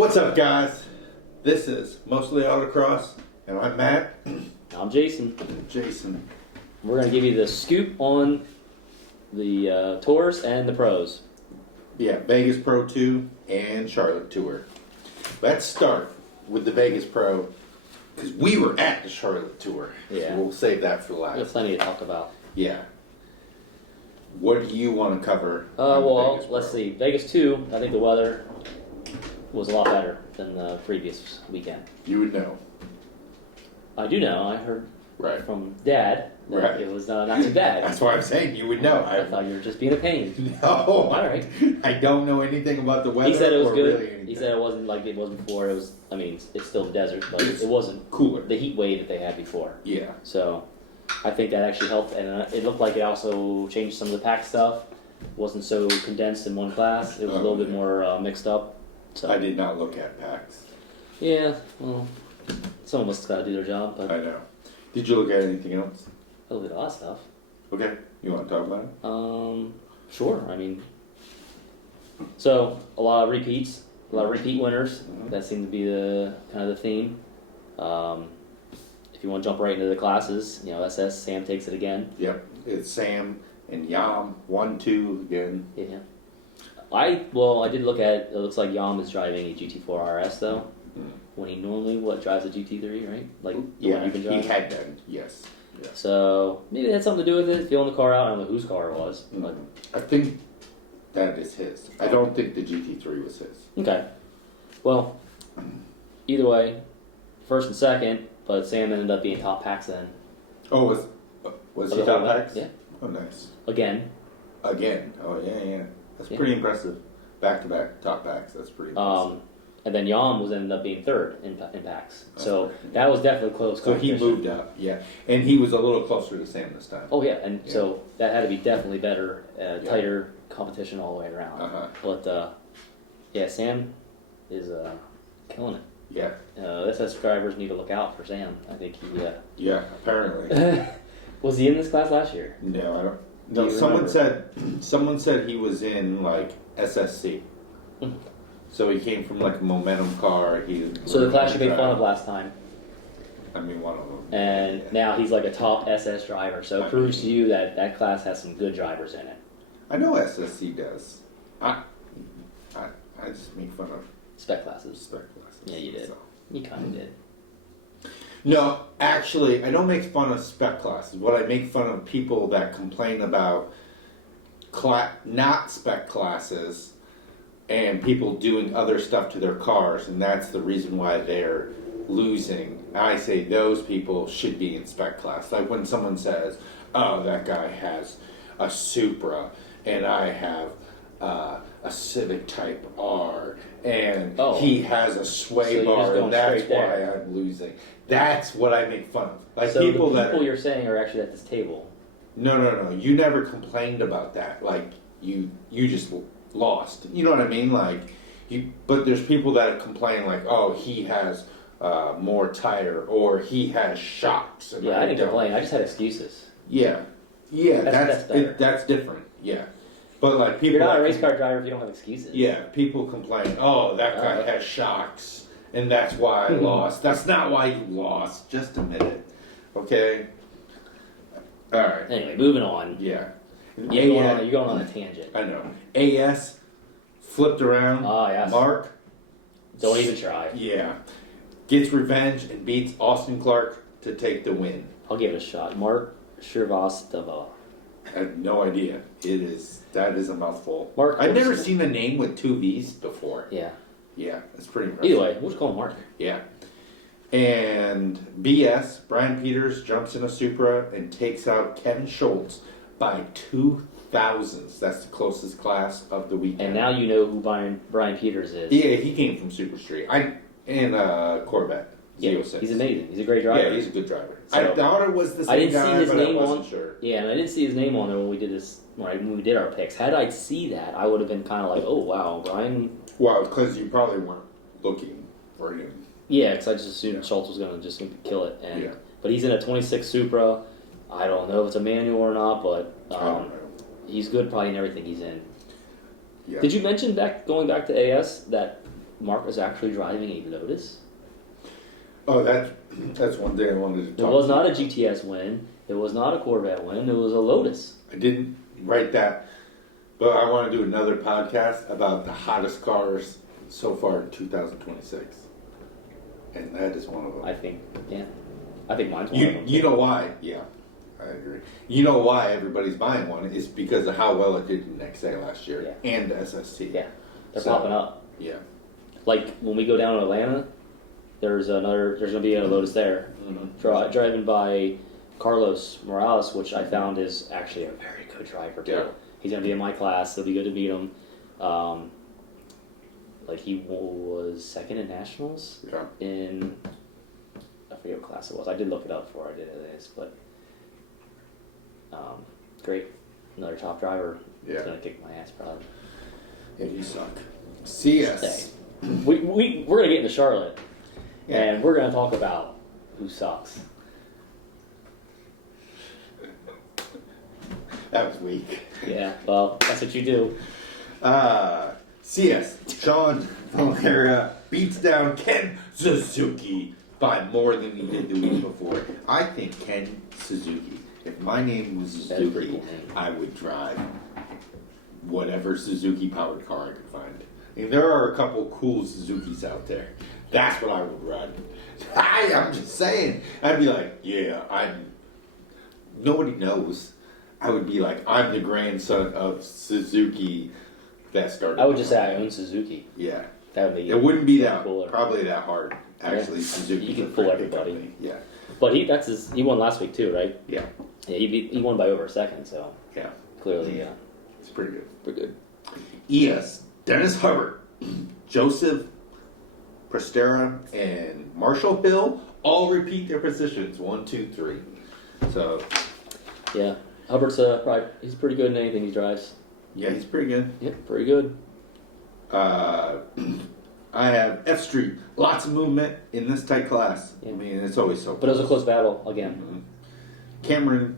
What's up, guys? This is Mostly Autocross, and I'm Matt. I'm Jason. Jason. We're going to give you the scoop on the tours and the pros. Yeah, Vegas Pro 2 and Charlotte Tour. Let's start with the Vegas Pro, because we were at the Charlotte Tour. Yeah. So we'll save that for We have last. plenty to talk about. Yeah. What do you want to cover? on the Well, Vegas let's Pro? see. Vegas 2, I think the weather was a lot better than the previous weekend. You would know. I do know. I heard Right. from Dad that Right. it was not too bad. That's why I'm saying you would know. I thought you were just being a pain. No. All right. I don't know anything about the weather. He said it was or good. Really anything. He said it wasn't like it was before. It was. I mean, it's still the desert, but it wasn't Cooler. the heat wave that they had before. Yeah. So, I think that actually helped, and it looked like it also changed some of the pack stuff. Wasn't so condensed in one class. It was a little bit more mixed up. So I did not look at packs. yeah, well, some of us got to do their job, but I know. Did you look at anything else? I look at a lot of stuff. Okay. You want to talk about it? Sure. I mean, so a lot of repeats, a lot of repeat winners. That seemed to be the kind of the theme. If you want to jump right into the classes, SS Sam takes it again. Yep. It's Sam and Yam. 1, 2 again. Yeah. I did look at it. It looks like Yam is driving a GT4 RS though, when he normally drives a GT3, right? Like the Yeah, one you've been he driving. had been. Yes. Yeah. So maybe it had something to do with it. Filling the car out. I don't know whose car it was. But I think that is his. I don't think the GT3 was his. okay. Well, either way, first and second, but Sam ended up being top packs then. Oh, was he top packs? Yeah. Oh, nice. Again. Again. Oh, yeah. That's Yeah. pretty impressive. Back-to-back top packs. That's pretty impressive. And then Yam ended up being third in packs. That's So right. that was definitely close. So he competition. moved up, yeah. And he was a little closer to Sam this time. Oh yeah, and Yeah. so that had to be definitely better, tighter competition all the way around. Uh-huh. But yeah, Sam is killing it. Yeah. SS drivers need to look out for Sam. I think he Yeah, apparently. was he in this class last year? No, I don't. Do No, you someone said he was in like SSC. So he came from like a momentum car. So the class you made fun of last time, I mean, one of them. and Yeah. now he's like a top SS driver. So it proves to you that that class has some good drivers in it. I know SSC does. I just make fun of Spec classes. spec classes. Yeah, you did. so. You kind of did. No, actually, I don't make fun of spec classes. What I make fun of people that complain about not spec classes and people doing other stuff to their cars, and that's the reason why they're losing. I say those people should be in spec class. Like when someone says, "Oh, that guy has a Supra, and I have a Civic Type R, and he has a sway So you're just bar, going and that's straight why there. I'm losing." That's what I make fun of. Like So people the that people you're saying are actually at this table. no. You never complained about that. Like you just lost. You know what I mean? Like but there's people that complain like, "Oh, he has more tire, or he has shocks." And Yeah, I didn't don't. complain. I just had excuses. Yeah, That's better. that's different. Yeah, but like people. You're not a that race car driver if you don't have excuses. Yeah, people complain, "Oh, that guy has shocks, and that's why I lost." That's not why you lost. Just admit it, okay? All right. Anyway, moving on. Yeah. You're going on a tangent. I know. AS flipped around. Ah, yes. Mark. Don't even try. Yeah. Gets revenge and beats Austin Clark to take the win. I'll give it a shot. Mark Shrivastava. I have no idea. That is a mouthful. Mark I've never Wilson. seen a name with 2 V's before. Yeah. Yeah, it's pretty impressive. Either way, we'll just call him Mark. Yeah. And BS, Brian Peters jumps in a Supra and takes out Kevin Schultz by 2 thousandths. That's the closest class of the weekend. And now you know who Brian Peters is. Yeah, he came from Super Street. In Corvette. Yeah, Z06. he's amazing. He's a great driver. Yeah, he's a good driver. So, I thought it was the same I didn't guy, see his but name I wasn't on. sure. Yeah, and I didn't see his name on there when we did this. When we did our picks. Had I see that, I would have been kind of like, "Oh wow, Brian." Well, because you probably weren't looking for him. Yeah, because I just assumed Schultz was going to kill it. And Yeah. But he's in a 26 Supra. I don't know if it's a manual or not, but I don't know. he's good probably in everything he's in. Yeah. Did you mention going back to AS that Mark was actually driving a Lotus. Oh, that's one thing I wanted to It talk was to not a you GTS win. It was not a Corvette win. It was a Lotus. about. I didn't write that, but I want to do another podcast about the hottest cars so far in 2026. And that is one of them. I think mine's one of them. You know why? Yeah, I agree. You know why everybody's buying one is because of how well it did in XA last year and SST. Yeah, they're popping up. Yeah. Like when we go down to Atlanta, there's going to be a Lotus there, driven by Carlos Morales, which I found is actually a very good driver too. Yeah. He's going to be in my class. It'll be good to meet him. Like he was second in nationals in, I forget what class it was. I did look it up before I did this, but great, another top driver. Yeah. He's gonna kick my ass probably. Yeah, you suck. CS. We're gonna get into Charlotte, and we're gonna talk about who sucks. That was weak. Yeah, well, that's what you do. CS. Sean Valera beats down Ken Suzuki by more than he did the week before. I think Ken Suzuki, if my name was That's a pretty Suzuki, cool name. I would drive whatever Suzuki powered car I could find. I mean, there are a couple cool Suzukis out there. That's what I would run. I'm just saying. I'd be like, yeah, nobody knows. I would be like, I'm the grandson of Suzuki that started. I would just say I own Suzuki. Yeah. That would be. It wouldn't be cooler. probably that hard. Actually, Yeah. Suzuki. You can fool everybody. Company. Yeah. But he won last week too, right? Yeah. Yeah, he won by over a second, so Yeah. clearly, It's pretty good. pretty good. ES. Dennis Hubbard, Joseph Prestera, and Marshall Hill all repeat their positions 1, 2, 3. So Yeah, Hubbard's he's pretty good in anything he drives. yeah, he's pretty good. Yep, pretty good. I have F Street. Lots of movement in this tight class. Yeah. I mean, it's always so. But it was a close battle again. Mhm. Cameron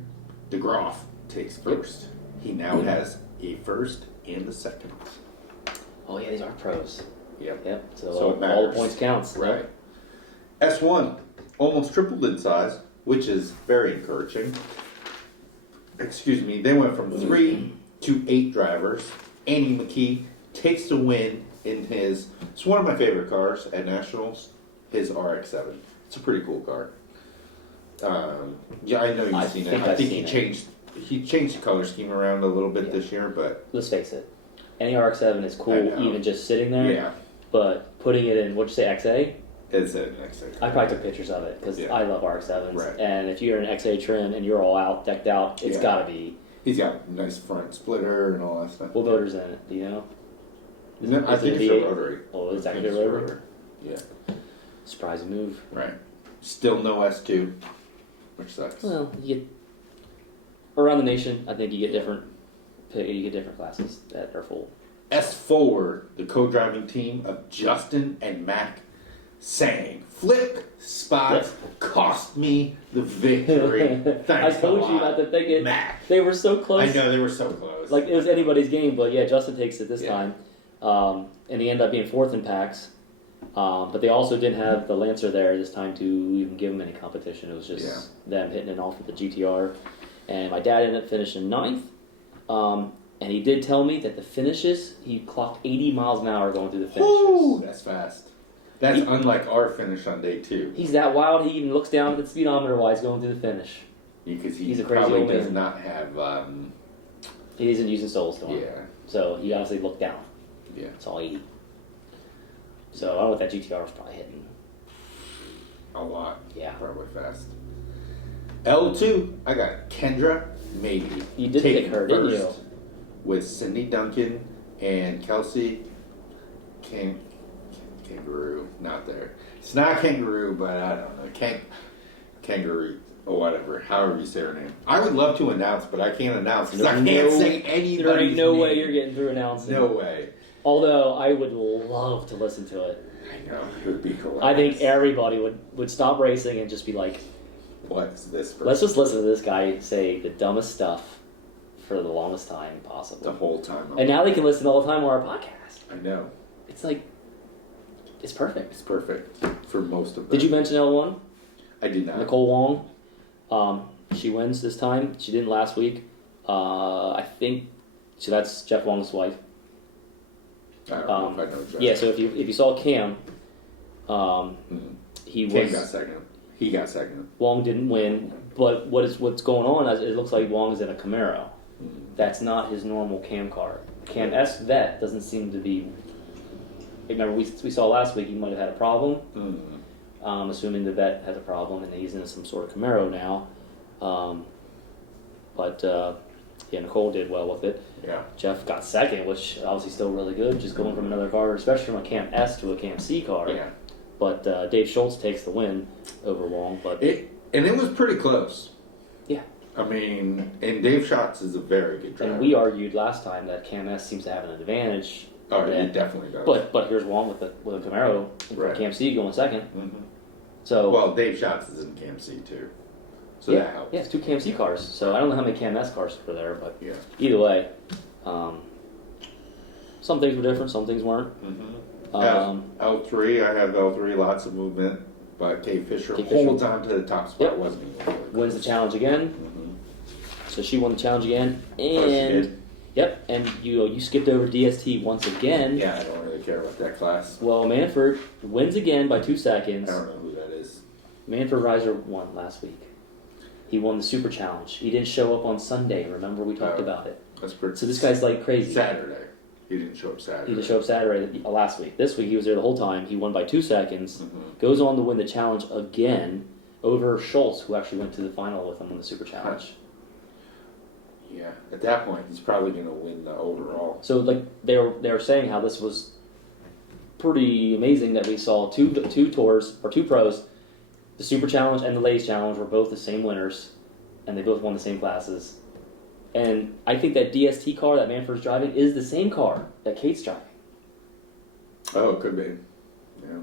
DeGroff takes first. He now has a first and a second. Oh yeah, these are pros. Yep. Yep. So, So it all the matters. points counts. Right. S1 almost tripled in size, which is very encouraging. Excuse me. They went from 3 to 8 drivers. Andy McKee takes the win in his. It's one of my favorite cars at Nationals. His RX-7. It's a pretty cool car. Yeah, I know you've seen it. I think he changed the color scheme around a little bit this year, but Let's face it, any RX-7 is cool, even just sitting there. yeah, But putting it in, what'd you say, XA? it's an XA. I probably took pictures of it because Yeah. I love RX-7s. Right. And if you're in XA trim and you're all out, decked out, it's Yeah. got to be. He's got a nice front splitter and all that stuff. What motor's in it? Do you know? No, I is think it it's V8? a rotary. Oh, it's I think actually a it's rotary? Yeah, Surprising move. right. Still no S2, which sucks. Well, you get around the nation. I think you get different classes that are full. S4, the co-driving team of Justin and Mac sang. Flip spots cost me the victory. Thanks I told a you lot, not to think it. Mac. They were so close. I know they were so close. Like it was anybody's game, but yeah, Justin takes it this Yeah. time, and he ended up being fourth in packs. But they also didn't have the Lancer there this time to even give him any competition. It was just them hitting it off with the GTR. And my dad ended up finishing ninth. And he did tell me that the finishes, he clocked 80 miles an hour going through the finishes. Ooh, that's fast. That's unlike our finish on day 2. He's that wild, he even looks down at the speedometer while he's going through the finish. Because He's a crazy probably old does man. not have, He isn't using souls to him. yeah, So he obviously looked down. yeah. It's all 80. So I don't know what that GTR was probably hitting. A lot. Yeah. Probably fast. L2, I got Kendra maybe. You did taking pick her, didn't you? first with Cindy Duncan and Kelsey Kangaroo. Not there. It's not Kangaroo, but I don't know. Kangaroo or whatever. However you say her name. I would love to announce, but I can't announce because I can't say anybody's There ain't no way name. you're getting through announcing. No way. Although I would love to listen to it. I know. It would be hilarious. I think everybody would stop racing and just be like, What's this for? let's just listen to this guy say the dumbest stuff for the longest time possible. The whole time. And now they can listen all the time on our podcast. I know. It's like, It's perfect. It's perfect for most of them. Did you mention L1? I did not. Nicole Wong. She wins this time. She didn't last week. I think so. That's Jeff Wong's wife. I don't know if I know Jeff. Yeah. So if you saw Cam, he Cam got second. He got second. Wong didn't win, but what's going on is it looks like Wong's in a Camaro. That's not his normal Cam car. Cam S vet doesn't seem to be. Remember we saw last week he might have had a problem. Assuming the vet has a problem and he's in some sort of Camaro now. Yeah, Nicole did well with it. Yeah. Jeff got second, which obviously still really good, just going from another car, especially from a Cam S to a Cam C car. Yeah. But Dave Schultz takes the win over Wong. But it was pretty close. Yeah. I mean, and Dave Schultz is a very good driver. And we argued last time that Cam S seems to have an advantage. Oh, it definitely does. But here's Wong with a Camaro, right. Cam C going second. Mm-hmm. So well, Dave Schultz is in Cam C too, so yeah, that helps. Yeah, it's 2 Cam C cars. So I don't know how many Cam S cars were there, but yeah. Either way, some things were different, some things weren't. L3, I have L3, lots of movement, but Kay Fisher holds on to the top spot. Yep. Wasn't even Wins the challenge again. So she won the challenge again, and she did. Yep, and you skipped over DST once again. Yeah, I don't really care about that class. Well, Manford wins again by 2 seconds. I don't know who that is. Manford Reiser won last week. He won the Super Challenge. He didn't show up on Sunday. Remember we talked about it. That's pretty. So this guy's like crazy. Saturday. He didn't show up Saturday. He didn't show up Saturday last week. This week he was there the whole time. He won by 2 seconds. Goes on to win the challenge again over Schultz, who actually went to the final with him on the Super Challenge. Yeah, at that point he's probably going to win the overall. So like they were saying how this was pretty amazing that we saw two tours or 2 pros, the Super Challenge and the Ladies Challenge were both the same winners, and they both won the same classes. And I think that DST car that Manford's driving is the same car that Kate's driving. Oh, it could be. Yeah.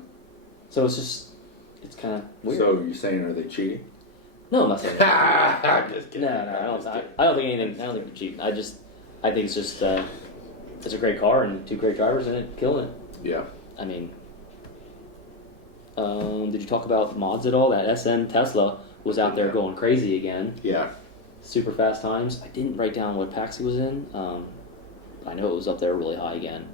So it's kind of weird. So you're saying are they cheating? No, I'm not saying that. I'm just kidding. No, I don't think anything. I don't think they're cheating. I think it's just it's a great car and 2 great drivers in it, killing it. Yeah. I mean, did you talk about mods at all? That SN Tesla was out there going crazy again. Yeah. Super fast times. I didn't write down what packs he was in. I know it was up there really high again.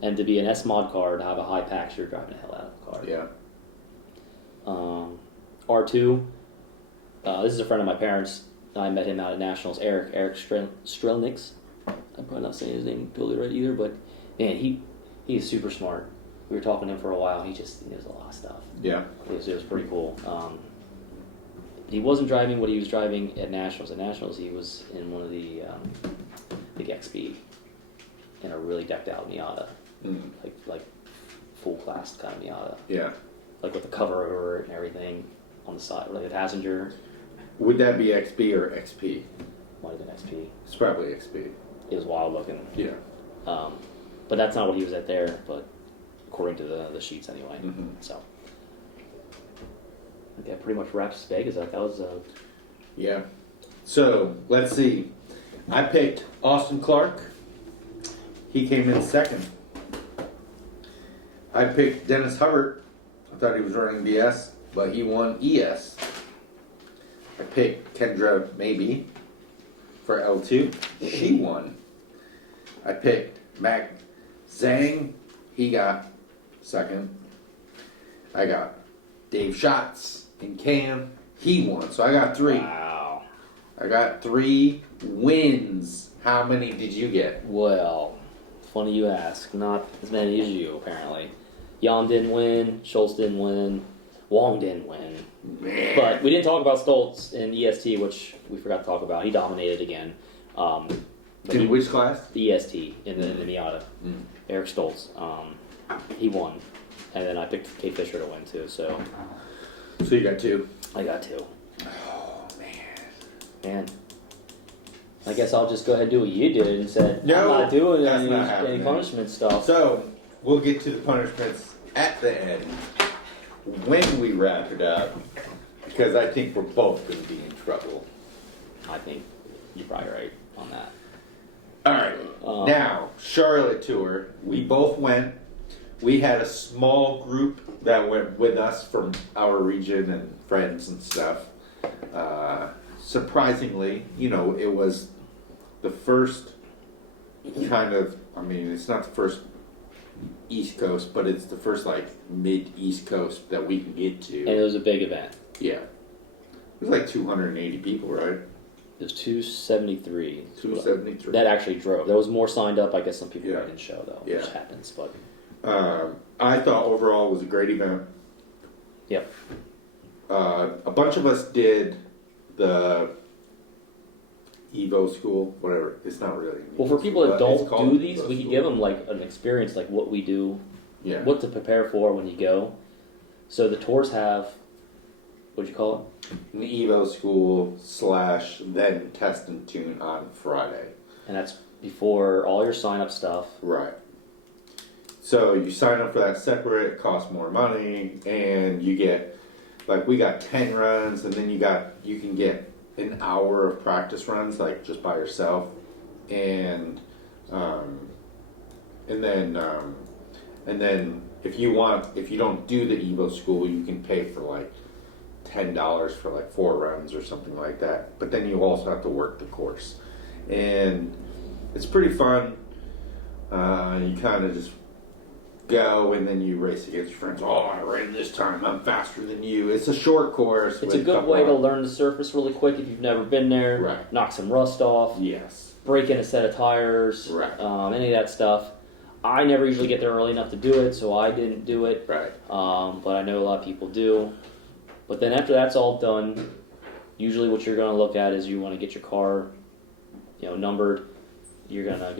And to be an S mod car, to have a high pack, you're driving the hell out of the car. Yeah. R2. This is a friend of my parents. I met him out at Nationals. Eric Strelniks. I'm probably not saying his name totally right either, but man, he is super smart. We were talking to him for a while. He knows a lot of stuff. Yeah. It was pretty cool. He wasn't driving what he was driving at Nationals. At Nationals, he was in one of the big XP in a really decked out Miata, like full class kind of Miata. Yeah. Like with the cover over it and everything on the side, like a passenger. Would that be XB or XP? Might have been XP. It's probably XP. It was wild looking. Yeah. But that's not what he was at there, but according to the sheets anyway. So I think that pretty much wraps Vegas up. That was Yeah. So let's see. I picked Austin Clark. He came in second. I picked Dennis Hubbard. I thought he was running BS, but he won ES. I picked Kendra Maybe for L2. She won. I picked Mac Zhang. He got second. I got Dave Schatz and Cam. He won. So I got 3. wow. I got 3 wins. How many did you get? Well, funny you ask. Not as many as you, apparently. Jan didn't win. Schultz didn't win. Wong didn't win. Man. But we didn't talk about Stoltz in EST, which we forgot to talk about. He dominated again. In which class? EST in the Miata. Eric Stoltz. He won. And then I picked Kate Fisher to win, too. So you got 2. I got 2. Oh, man. Man. I guess I'll just go ahead and do what you did and said, No, I'm not doing that's any, not happening. any punishment stuff. So, we'll get to the punishments at the end when we wrap it up, because I think we're both going to be in trouble. I think you're probably right on that. All right. Now, Charlotte Tour. We both went. we had a small group that went with us from our region and friends and stuff. Surprisingly, it was the first kind of, it's not the first East Coast, but it's the first mid-East Coast that we can get to. And it was a big event. Yeah. It was 280 people, right? It was 273. 273. That actually drove. There was more signed up. I guess some people didn't show, though, which happens. But I thought overall it was a great event. Yep. A bunch of us did the Evo school, whatever. It's not really. Well, for people that don't do these, we could give them an experience what we do, what to prepare for when you go. So the tours have, what'd you call it? An Evo school / then test and tune on Friday. And that's before all your sign up stuff. Right. So you sign up for that separate, it costs more money, and you get, we got 10 runs, and then you can get an hour of practice runs, just by yourself, and then if you don't do the Evo school, you can pay for $10 for 4 runs or something like that. But then you also have to work the course, and it's pretty fun. You kind of just go, and then you race against your friends. Oh, I ran this time. I'm faster than you. It's a short course. It's a good way to learn the surface really quick if you've never been there. Right. Knock some rust off. Yes. Break in a set of tires. Right. Any of that stuff. I never usually get there early enough to do it, so I didn't do it. Right. But I know a lot of people do. But then after that's all done, usually what you're going to look at is you want to get your car, numbered. You're going to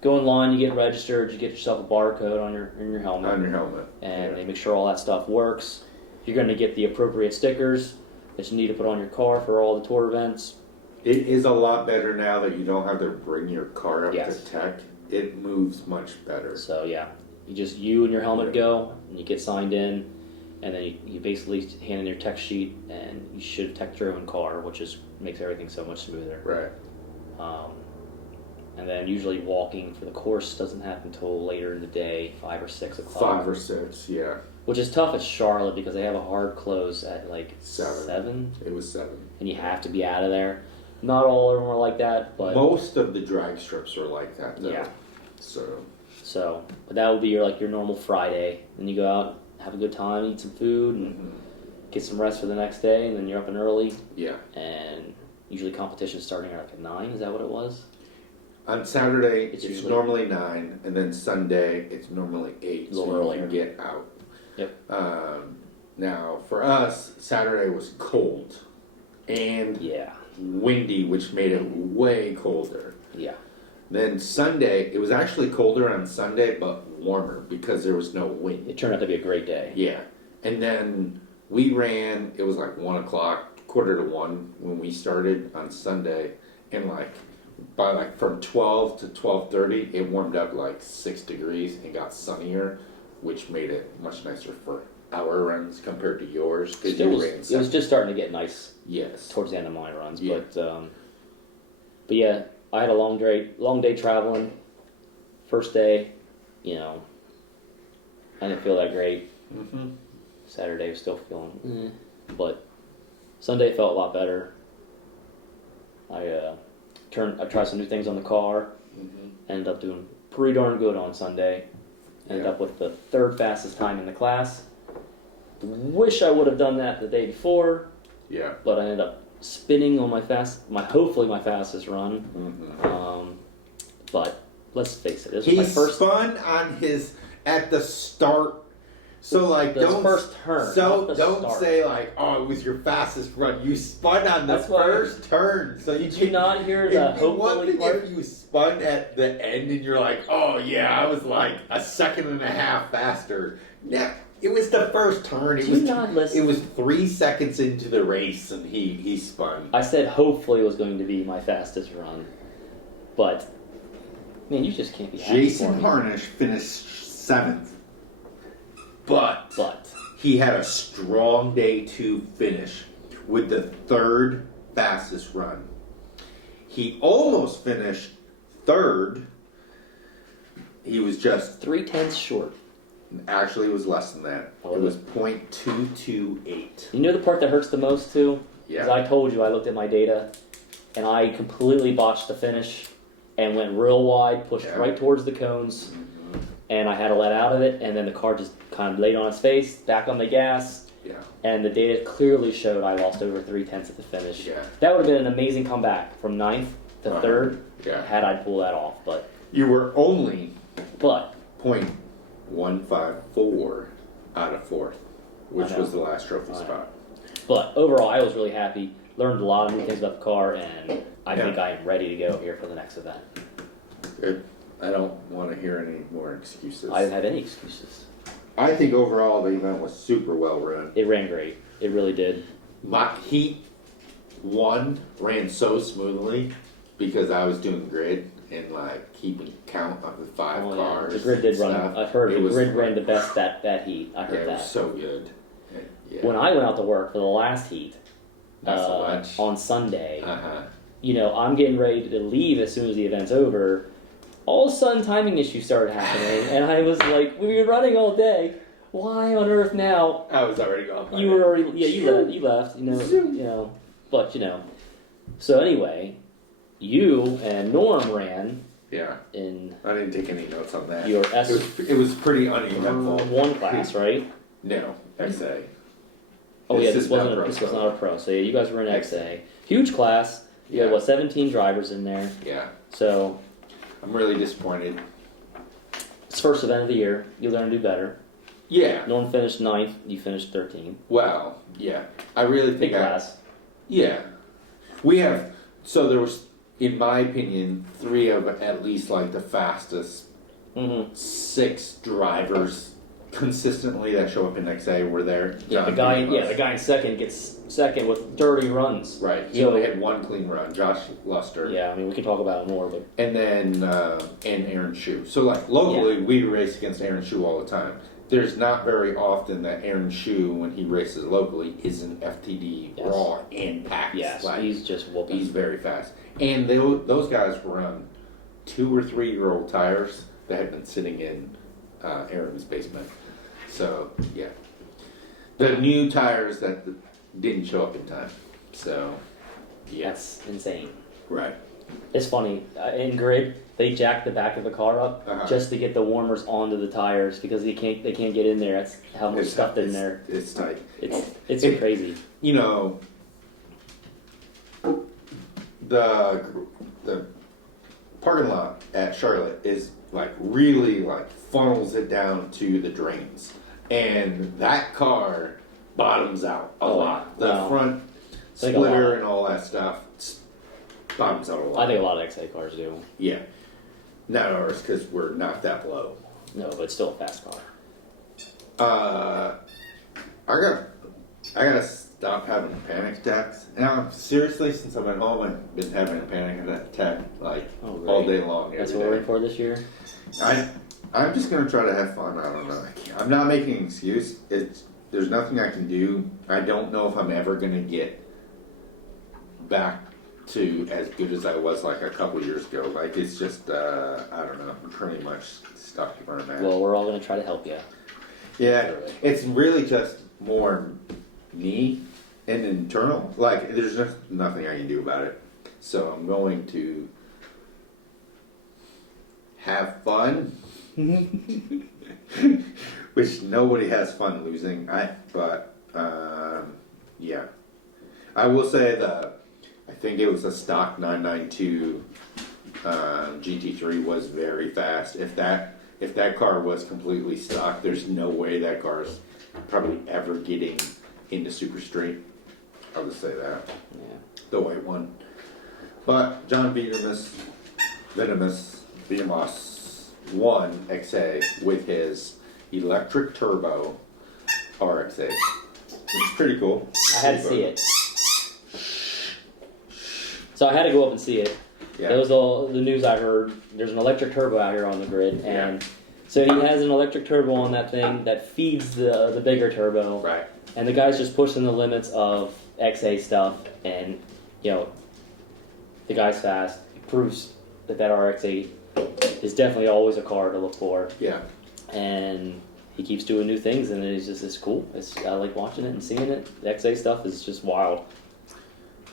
go in line, you get registered, you get yourself a barcode on your helmet. On your helmet. And they make sure all that stuff works. You're going to get the appropriate stickers that you need to put on your car for all the tour events. It is a lot better now that you don't have to bring your car up to tech. It moves much better. So you and your helmet go, and you get signed in, and then you basically hand in your tech sheet, and you should have tech your own car, which makes everything so much smoother. Right. And then usually walking for the course doesn't happen until later in the day, 5 or 6 o'clock. 5 or 6, yeah. Which is tough at Charlotte because they have a hard close at 7. It was 7. And you have to be out of there. Not all of them are like that, but most of the drag strips are like that, though. Yeah. So, but that would be your normal Friday. And you go out, have a good time, eat some food, and get some rest for the next day, and then you're up and early. Yeah. And usually competition's starting at 9. Is that what it was? On Saturday, it's normally 9, and then Sunday, it's normally 8, so you can get out. Yep. Now, for us, Saturday was cold and windy, which made it way colder. Yeah. Then Sunday, it was actually colder on Sunday, but warmer because there was no wind. It turned out to be a great day. Yeah. And then we ran, it was 1 o'clock, 1:45 when we started on Sunday, and by from 12 to 12:30, it warmed up 6 degrees and got sunnier, which made it much nicer for our runs compared to yours. It was just starting to get nice. Yes. Towards the end of my runs, yeah. But yeah, I had a long day traveling. First day, I didn't feel that great. Mm-hmm. Saturday was still feeling, but Sunday felt a lot better. I tried some new things on the car. Mm-hmm. Ended up doing pretty darn good on Sunday. Ended up with the 3rd fastest time in the class. Wish I would have done that the day before. Yeah. But I ended up spinning on hopefully my fastest run. Mm-hmm. But let's face it, this was my first. Spun on at the start. So don't first turn. So don't start. say it was your fastest run. You spun on the first turn. So did you not hear the hopefully part? If you spun at the end and you're oh yeah, I was a second and a half faster. Yeah, it was the first turn. It was 3 seconds into the race and he spun. I said hopefully it was going to be my fastest run, but man, you just can't be happy. Jason Harnish finished 7th. But he had a strong day 2 finish with the 3rd fastest run. He almost finished 3rd. He was just 0.3 short. Actually, it was less than that. Oh, It was was .228. You know the part that hurts the most too? Yeah. Because I told you I looked at my data, and I completely botched the finish, and went real wide, pushed right towards the cones, and I had to let out of it, and then the car just kind of laid on its face, back on the gas. Yeah. And the data clearly showed I lost over 3/10 at the finish. Yeah. That would have been an amazing comeback from 9th to 3rd Yeah. had I pulled that off. But You were only but .154 out of 4th, which was the last trophy spot. but overall, I was really happy. Learned a lot of new things about the car, and I think I am ready to go here for the next event. Good. I don't want to hear any more excuses. I didn't have any excuses. I think overall the event was super well run. It ran great. It really did. My Heat 1 ran so smoothly because I was doing grid and like keeping count of the 5 cars. The grid did run. Stuff. I've heard It the was grid ran the best that heat. I heard it that. was so good. Yeah. When I went out to work for the last heat Not so much. on Sunday, Uh-huh. you know, I'm getting ready to leave as soon as the event's over. All of a sudden, timing issues started happening, and I was like, "We were running all day. Why on earth now?" I was already gone. You were already, you left. You know, but you know. So anyway, you and Norm ran Yeah. in I didn't take any notes on that. your It was pretty uneventful. one class, right? No, XA. Oh yeah, this is not wasn't. pro, This was so- not a pro. So yeah, you guys were in XA, huge class. You had Yeah. what 17 drivers in there. Yeah. So I'm really disappointed. it's first event of the year. You learn to do better. Yeah. Norm finished 9th. You finished 13th. Well, yeah. I really Big think class. Yeah. We have, so there was, in my opinion, 3 of at least like the fastest Mm-hmm. 6 drivers consistently that show up in XA were there. Yeah, the John guy. Beaton Yeah, was. the guy in second gets second with dirty runs. Right. He So- only had 1 clean run, Josh Luster. Yeah, I mean we can talk about it more, but And then, and Aaron Shue. So like locally, we race against Aaron Shue all the time. There's not very often that Aaron Shue, when he races locally, is an FTD Yes. raw and packs. yes, like, he's just whooping. he's very fast. And those guys were on 2 or 3-year-old tires that had been sitting in Aaron's basement. So yeah, the new tires that didn't show up in time. So yeah, That's insane. right. It's funny in grid they jack the back of the car up just to get the warmers onto the tires because they can't get in there. That's how much stuff in there. It's tight. It's crazy. You know, the parking lot at Charlotte is like really like funnels it down to the drains, and that car bottoms out a lot. The front splitter and all that stuff bottoms out a lot. I think a lot of XA cars do. Yeah, not ours because we're not that low. No, but it's still a fast car. I gotta stop having panic attacks. Now, seriously, since I've been home, I've been having a panic attack like all day long. That's every what we're day. in for this year. I'm just gonna try to have fun. I don't know. I'm not making an excuse. There's nothing I can do. I don't know if I'm ever gonna get back to as good as I was like a couple years ago. Like it's just I don't know. I'm pretty much stuck where I'm at. Well, we're all going to try to help you. Yeah, it's really just more me and internal. Like there's just nothing I can do about it. So I'm going to have fun. Which nobody has fun losing. Yeah. I will say that I think it was a stock 992 GT3 was very fast. If that car was completely stock, there's no way that car's probably ever getting into Super Street. I'll just say that. Yeah. The white one. But John Venomous won XA with his electric turbo RXA. Which is pretty cool. I had to see it. So I had to go up and see it. Yeah. That was all the news I heard. There's an electric turbo out here on the grid, and so he has an electric turbo on that thing that feeds the bigger turbo. Right. And the guy's just pushing the limits of XA stuff, and you know, the guy's fast. He proves that RX-8 is definitely always a car to look for. Yeah. And he keeps doing new things, and it's cool. I like watching it and seeing it. The XA stuff is just wild.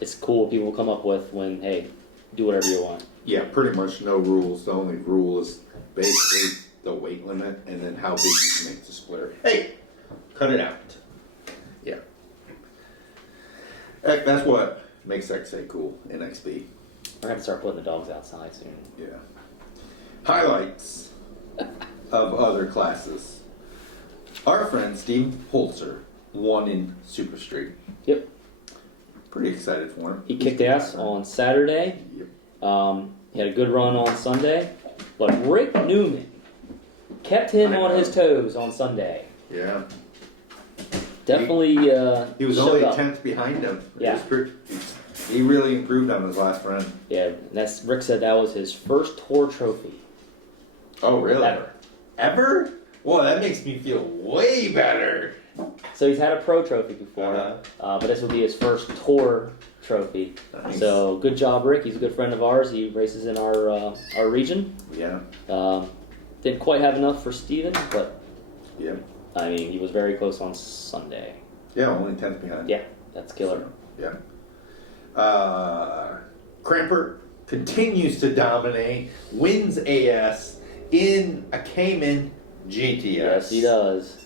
It's cool what people come up with when, hey, do whatever you want. Yeah, pretty much no rules. The only rule is basically the weight limit and then how big you can make the splitter. Hey, cut it out. Yeah. That's what makes XA cool in XB. We're going to start putting the dogs outside soon. Yeah. Highlights of other classes. Our friend Steve Holzer won in Super Street. Yep. Pretty excited for him. He kicked ass on Saturday. Yep. He had a good run on Sunday. But Rick Newman kept him on his toes on Sunday. Yeah. Definitely he was only 10th behind him. Yeah. He really improved on his last run. Yeah, Rick said that was his first tour trophy. Oh, really? Ever. Ever? Well, that makes me feel way better. So he's had a pro trophy before, but this will be his first tour trophy. Nice. So good job, Rick. He's a good friend of ours. He races in our region. Yeah. Didn't quite have enough for Steven, but yeah. I mean, he was very close on Sunday. Yeah, only 10th behind. Yeah, that's killer. So, yeah. Cramper continues to dominate, wins AS in a Cayman GTS. Yes, he does.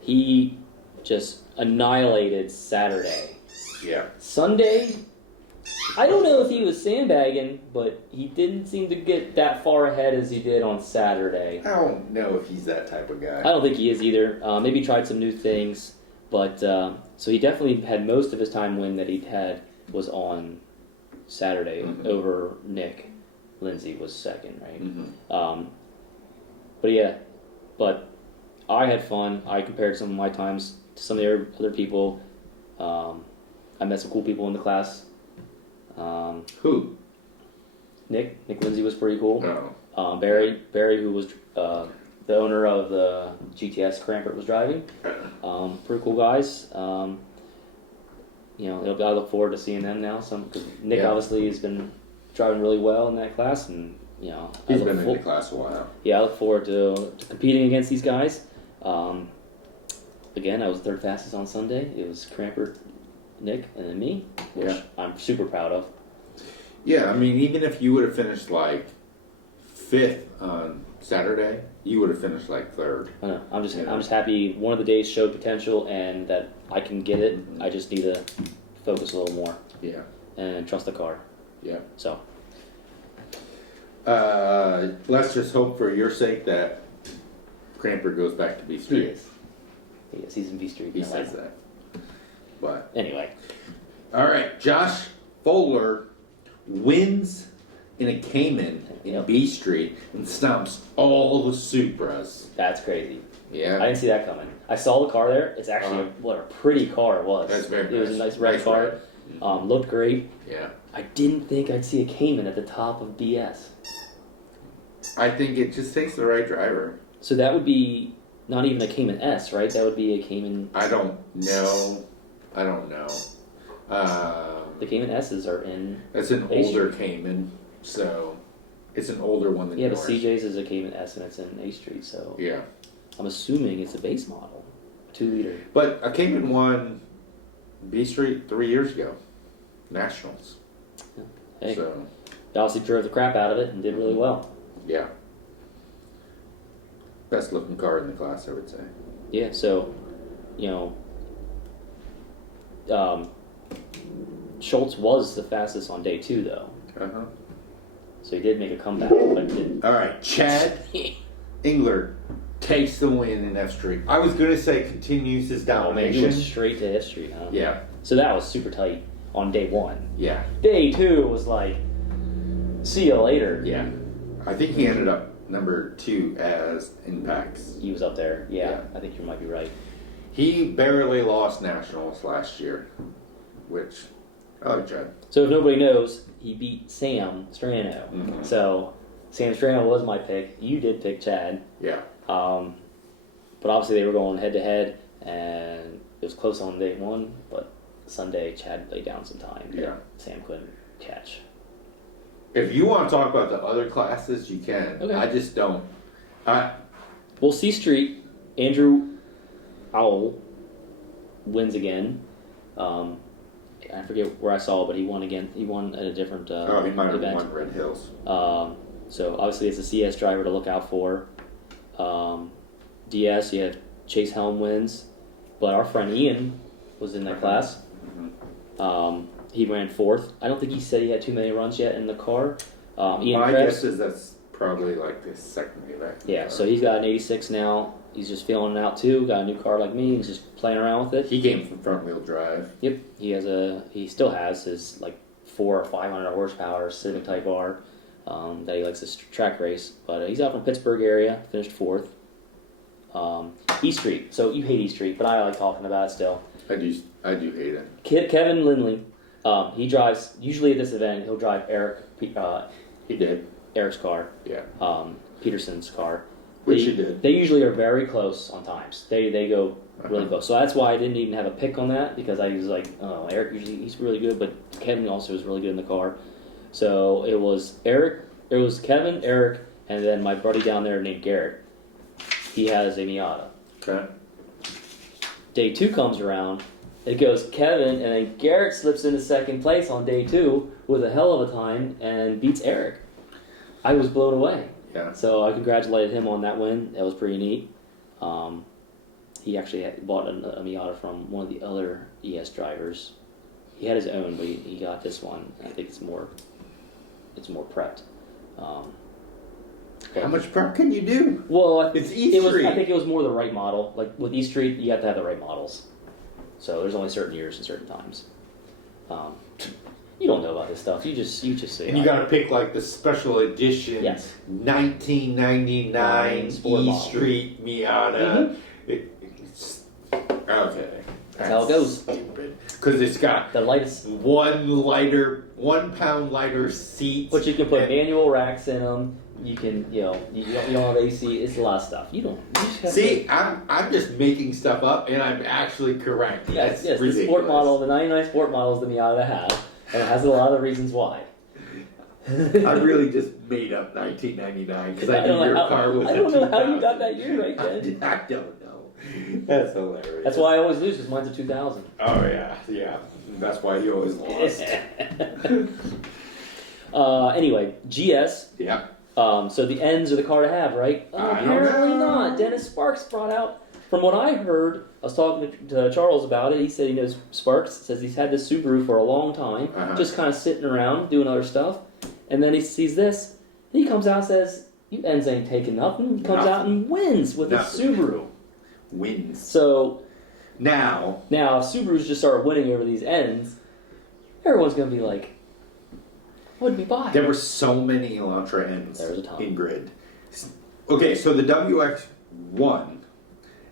He just annihilated Saturday. Yeah. Sunday, I don't know if he was sandbagging, but he didn't seem to get that far ahead as he did on Saturday. I don't know if he's that type of guy. I don't think he is either. Maybe tried some new things, but so he definitely had most of his time win that he'd had was on Saturday over Nick. Lindsay was second, right? Mm-hmm. But I had fun. I compared some of my times to some of the other people. I met some cool people in the class. Who? Nick Lindsay was pretty cool. No. Barry, who was the owner of the GTS Crampert, was driving. Pretty cool guys. I look forward to seeing them now. Cause Nick obviously has been driving really well in that class, and he's been in the class a while. Yeah, I look forward to competing against these guys. Again, I was third fastest on Sunday. It was Crampert, Nick, and then me, which I'm super proud of. Yeah, I mean, even if you would have finished like 5th on Saturday, you would have finished like 3rd. I know. I'm just happy one of the days showed potential and that I can get it. I just need to focus a little more. Yeah. And trust the car. Yeah. So. Let's just hope for your sake that Cramper goes back to B Street. Yes, he's in B Street. He says that. But anyway. All right, Josh Fowler wins in a Cayman in B Street and stomps all the Supras. That's crazy. Yeah. I didn't see that coming. I saw the car there. It's actually what a pretty car it was. That's very nice. It was a nice red car. Looked great. Yeah. I didn't think I'd see a Cayman at the top of BS. I think it just takes the right driver. So that would be not even a Cayman S, right? That would be a Cayman... I don't know. The Cayman S's are in... It's an older Cayman, so it's an older one than yours. Yeah, but CJ's is a Cayman S and it's in A Street, so... Yeah. I'm assuming it's a base model. 2-liter. But a Cayman won B Street 3 years ago. Nationals. Yeah. Hey, so, they obviously drove the crap out of it and did really well. Yeah. Best looking car in the class, I would say. Yeah, so, Schultz was the fastest on day 2, though. Uh-huh. So he did make a comeback, but didn't. All right, Chad Engler takes the win in F Street. I was going to say continues his domination. He went straight to F Street, huh? Yeah. So that was super tight on day 1. Yeah. Day 2 was like, see you later. Yeah. I think he ended up number 2 as impacts. He was up there. Yeah, I think you might be right. He barely lost nationals last year, which I like Chad. So if nobody knows, he beat Sam Strano. Mm-hmm. So Sam Strano was my pick. You did pick Chad. Yeah. But obviously they were going head to head, and it was close on day 1. But Sunday, Chad laid down some time. Yeah. Sam couldn't catch. If you want to talk about the other classes, you can. Okay. I just don't. Well, C Street, Andrew Owl wins again. I forget where I saw, but he won again. He won at a different He might have event. won Red Hills. So obviously it's a CS driver to look out for. DS, you have Chase Helm wins, but our friend Ian was in that class. He ran 4th. I don't think he said he had too many runs yet in the car. Ian My Krebs, guess is that's probably like the second event. yeah, so he's got an 86 now. He's just feeling it out too. Got a new car like me. He's just playing around with it. He came from front wheel drive. Yep, he still has his like 400 or 500 horsepower Civic Type R that he likes to track race. But he's out from Pittsburgh area, finished 4th. E Street. So you hate E Street, but I like talking about it still. I do hate it. Kevin Lindley, he drives usually at this event. He'll drive He did. Eric's car. Yeah. Peterson's car. Which he did. They usually are very close on times. They go really close. So that's why I didn't even have a pick on that, because I was like, oh, Eric usually he's really good, but Kevin also is really good in the car. So it was Kevin, Eric, and then my buddy down there named Garrett. He has a Miata. Okay. Day 2 comes around. It goes Kevin, and then Garrett slips into second place on day 2 with a hell of a time and beats Eric. I was blown away. Yeah. So I congratulated him on that win. That was pretty neat. He actually bought a Miata from one of the other ES drivers. He had his own, but he got this one. I think it's more prepped. How much prep can you do? Well, It's E Street. I think it was more the right model. Like with E Street, you have to have the right models. So there's only certain years and certain times. You don't know about this stuff. You just say. And you got to pick like the special edition, Yes. 1999 Sport E model. Street Miata. It's, okay, That's how it goes. Stupid, because it's got The lightest, 1 pound lighter seat. but you can put manual racks in them. You can, you don't have AC. It's a lot of stuff. You just have See, I'm just making stuff up, and I'm actually correct. Yes, That's the ridiculous. sport model, the 99 sport model is the Miata have, and it has a lot of reasons why. I really just made up 1999 because I knew your car was. I don't know how you got that year right then. I don't know. That's hilarious. That's why I always lose, because mine's a 2000. Oh yeah. That's why you always lost. Anyway, GS. Yeah. So the ends are the car to have, right? I don't Apparently know. not. Dennis Sparks brought out, from what I heard, I was talking to Charles about it. He said he knows Sparks, says he's had this Subaru for a long time, just kind of sitting around doing other stuff. And then he sees this, and he comes out and says, "You ends ain't taking nothing." He comes out and wins with a Subaru. Wins. So Now, Subarus just started winning over these ends. Everyone's gonna be like, "What did we buy?" there were so many Elantra ends There was a ton. in grid. Okay, so the WX won.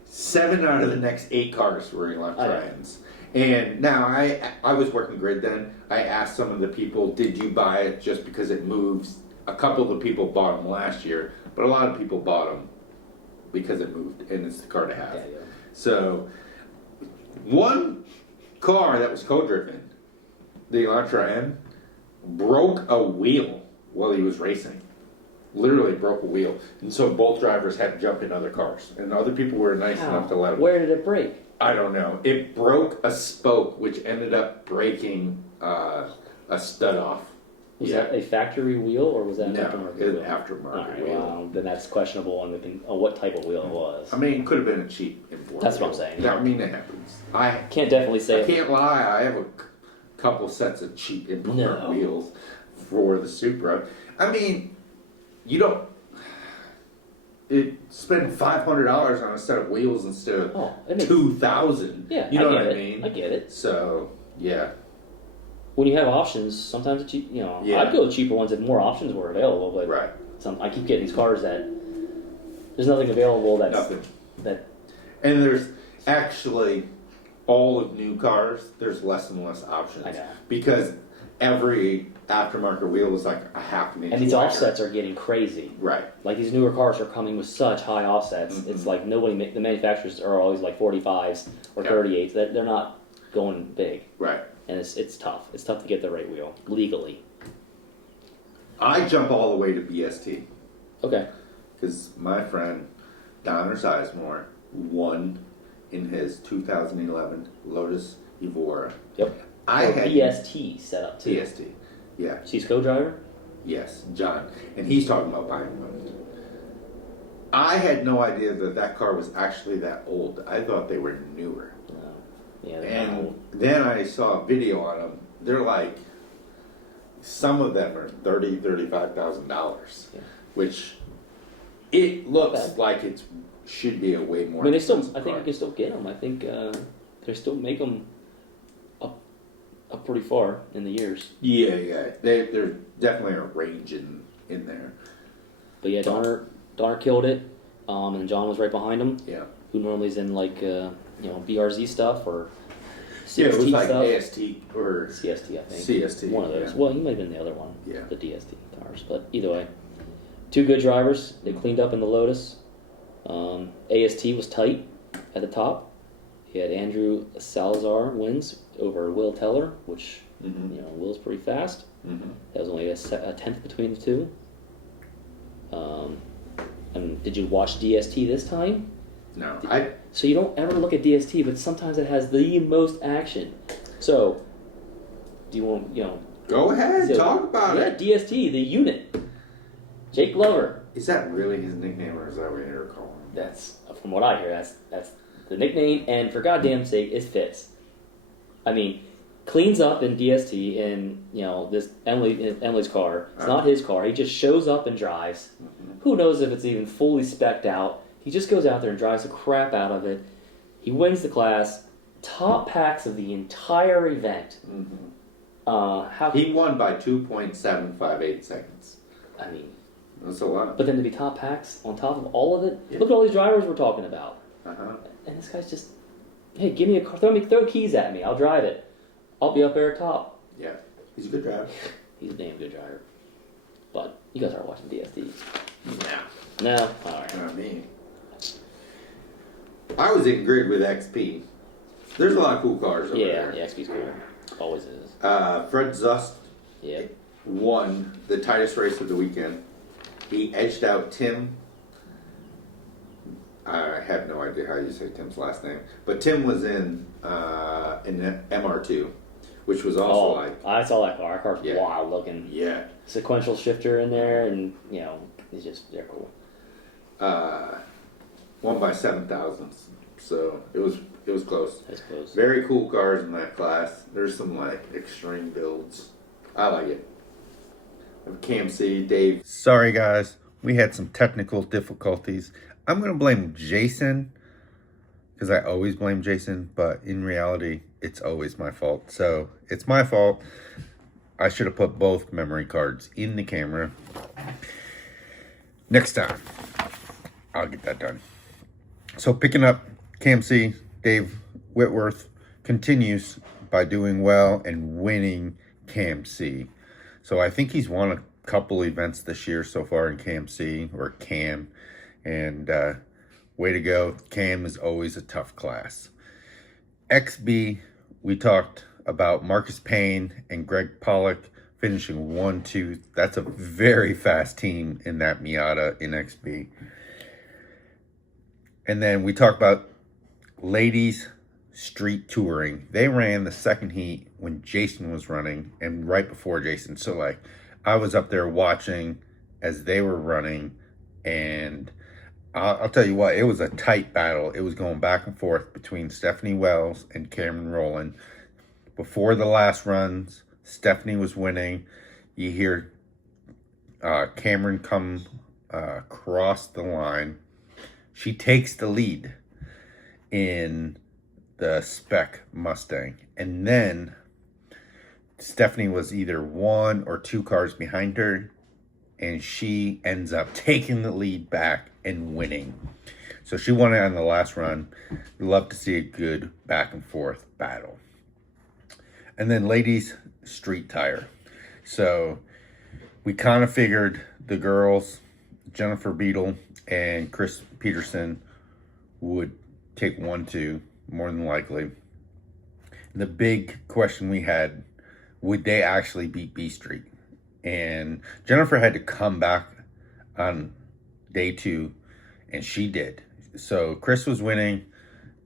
7 out of the next 8 cars were Elantra ends. And now I was working grid then. I asked some of the people, did you buy it just because it moves? A couple of the people bought them last year, but a lot of people bought them because it moved, and it's the car to have. Yeah. So, one car that was co-driven, the Elantra N, broke a wheel while he was racing. Literally broke a wheel. And so both drivers had to jump in other cars. And other people were nice enough to let him. Where did it break? I don't know. It broke a spoke, which ended up breaking a stud off. Was that a factory wheel, or was that an No, aftermarket it was wheel? an aftermarket All right, wheel. well, then that's questionable on what type of wheel it was. I mean, it could have been a cheap import. That's what I'm wheel. saying. I mean, it happens. I Can't definitely say. can't lie. I have a couple sets of cheap import wheels for the Supra. I mean, you don't spend $500 on a set of wheels instead of $2,000. Yeah, you know what I it. mean. I get it. So yeah, When you have options, sometimes it's Yeah. I'd go with cheaper ones if more options were available. But right. I keep getting these cars that there's nothing available that's Nothing. that. And there's actually all of new cars. There's less and less options. I know. Because every aftermarket wheel is like a half an inch. And these wider. offsets are getting crazy. Right. Like these newer cars are coming with such high offsets. Mm-hmm. It's like the manufacturers are always like 45s or 38s. They're not going big. Right. And it's tough. It's tough to get the right wheel legally. I jump all the way to BST Okay. because my friend Donner Sizemore won in his 2011 Lotus Evora. Yep. I Or had BST set up too. TST. Yeah. She's co-driver? Yes, John. And he's talking about buying one. I had no idea that car was actually that old. I thought they were newer. No. Yeah, And then I saw a video on them. They're like, some of them are $35,000, which it looks like it should be a way more. I mean, I think you can still get them. I think they still make them up pretty far in the years. Yeah. There's definitely a range in there. But yeah, Donner killed it, and John was right behind him. Yeah. Who normally is in like BRZ stuff or CST Yeah, it was like stuff. AST or CST, I think. CST. One of those. Yeah. Well, he might have been the other one. Yeah. The DST cars, but either way, two good drivers. They cleaned up in the Lotus. AST was tight at the top. He had Andrew Salazar wins over Will Teller, which Will's pretty fast. Mm-hmm. That was only a tenth between the two. And did you watch DST this time? No, So you don't ever look at DST, but sometimes it has the most action. So, do you want go ahead, talk about it. Yeah, DST, the unit. Jake Glover. Is that really his nickname, or is that what you're calling him? That's from what I hear. That's the nickname, and for goddamn sake, it fits. I mean, cleans up in DST in this Emily's car. It's not his car. He just shows up and drives. Mm-hmm. Who knows if it's even fully specced out? He just goes out there and drives the crap out of it. He wins the class. Top packs of the entire event. Mm-hmm. He won by 2.758 seconds. I mean, that's a lot. But then to be top packs on top of all of it. Yeah. Look at all these drivers we're talking about. And this guy's just, hey, give me a car. Throw keys at me. I'll drive it. I'll be up there at top. Yeah, he's a good driver. He's a damn good driver. But you guys aren't watching DST. No. No? Alright. Not me. I was in grid with XP. There's a lot of cool cars over there. Yeah, XP's cool. Always is. Fred Zust Yeah. won the tightest race of the weekend. He edged out Tim. I have no idea how you say Tim's last name, but Tim was in MR2, which was also I saw that car. Our car's Yeah. wild looking. Yeah. Sequential shifter in there, and they're cool. Won by 7 thousandths, so it was close. That's close. Very cool cars in that class. There's some extreme builds. I like it. KMC, Dave. Sorry guys, we had some technical difficulties. I'm going to blame Jason, because I always blame Jason, but in reality, it's always my fault. So it's my fault. I should have put both memory cards in the camera. Next time, I'll get that done. So picking up KMC, Dave Whitworth continues by doing well and winning KMC. So I think he's won a couple events this year so far in KMC, or CAM. And way to go. CAM is always a tough class. XB, we talked about Marcus Payne and Greg Pollock finishing 1-2. That's a very fast team in that Miata in XB. And then we talked about ladies street touring. They ran the second heat when Jason was running and right before Jason. So I was up there watching as they were running, and I'll tell you what, it was a tight battle. It was going back and forth between Stephanie Wells and Cameron Rowland. Before the last runs, Stephanie was winning. You hear Cameron come across the line. She takes the lead in the spec Mustang. And then Stephanie was either 1 or 2 cars behind her, and she ends up taking the lead back and winning. So she won it on the last run. We love to see a good back and forth battle. And then ladies street tire. So we kind of figured the girls, Jennifer Beadle and Chris Peterson, would take 1-2 more than likely. The big question we had, would they actually beat B Street? And Jennifer had to come back on day 2, and she did. So Chris was winning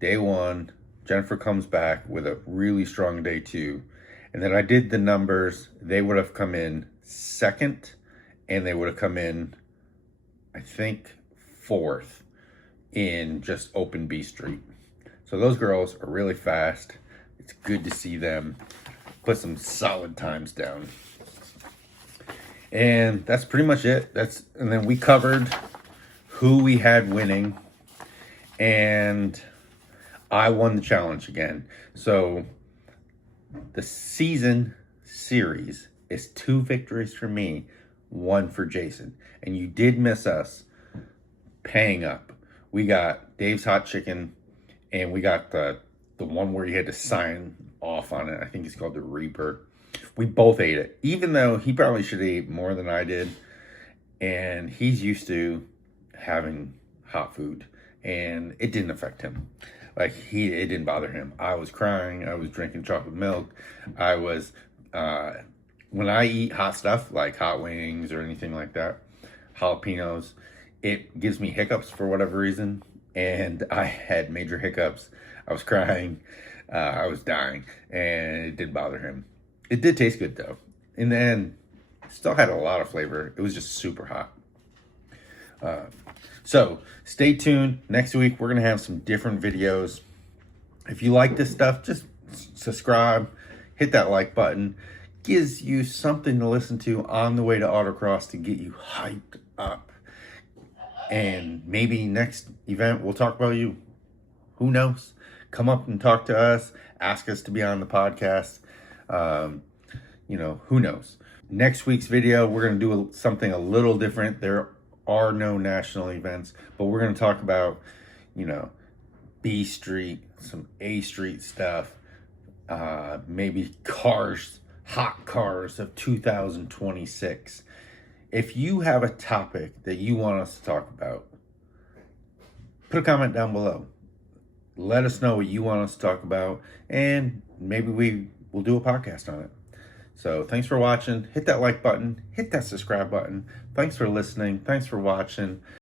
day 1. Jennifer comes back with a really strong day 2. And then I did the numbers. They would have come in second, and they would have come in, I think, 4th in just open B Street. So those girls are really fast. It's good to see them put some solid times down. And that's pretty much it. And then we covered who we had winning, and I won the challenge again. So the season series is 2 victories for me, 1 for Jason. And you did miss us paying up. We got Dave's Hot Chicken, and we got the one where you had to sign off on it. I think it's called the Reaper. We both ate it, even though he probably should have ate more than I did. And he's used to having hot food, and it didn't affect him. Like, it didn't bother him. I was crying. I was drinking chocolate milk. I was, when I eat hot stuff, like hot wings or anything like that, jalapenos, it gives me hiccups for whatever reason. And I had major hiccups. I was crying. I was dying, and it didn't bother him. It did taste good, though. In the end, it still had a lot of flavor. It was just super hot. So stay tuned. Next week, we're going to have some different videos. If you like this stuff, just subscribe, hit that like button. Gives you something to listen to on the way to Autocross to get you hyped up. And maybe next event, we'll talk about you. Who knows? Come up and talk to us. Ask us to be on the podcast. Who knows? Next week's video, we're going to do something a little different. There are no national events, but we're going to talk about, B Street, some A Street stuff, maybe cars, hot cars of 2026. If you have a topic that you want us to talk about, put a comment down below. Let us know what you want us to talk about, and maybe we will do a podcast on it. So thanks for watching. Hit that like button. Hit that subscribe button. Thanks for listening. Thanks for watching.